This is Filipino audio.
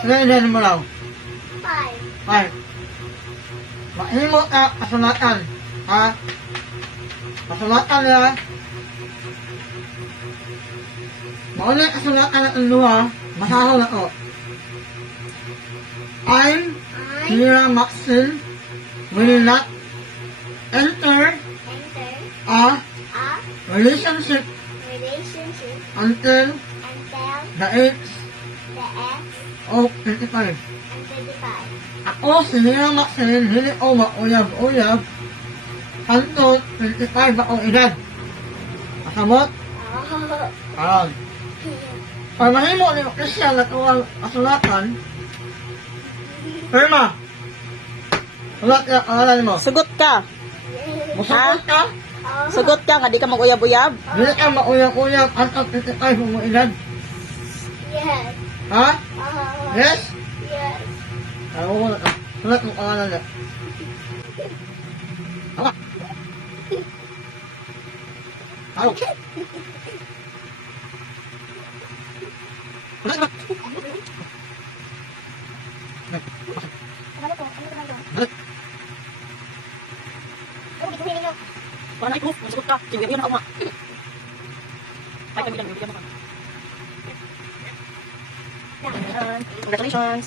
Ilan mo lang? 5. 5. Mahimo ka kasulatan. Ha? Kasulatan na. Mauna kasulatan na ang luha. Masahaw na ko. I'm Mira Maxine will not enter Enter a a relationship relationship until until the age the X of 25. and 25. Ako si Mira Maxine, hindi ko mauyab-uyab hangtod 25 akong edad. Masamot? Oh. Karon. Pag mahimo ni Christian na tuwang kasulatan, Perma, sulat ka, pangalan mo. Sugot ka. Musugot ka, Sugot ka nga di ka mag-uyab-uyab. hindi ka mauyab-uyab hangtod 25 akong edad. Yes. Ha? Oh. Yes? Yes. Sulat ka. Sulat mo pangalan niya. Tama. Tama. Sulat ka. Ano to? Ano to? Sulat. Ano gituhin ninyo? Wala na i-proof. Sugot ka. Sige, na ako ma. Ay, kami bigyan mo ka. Congratulations.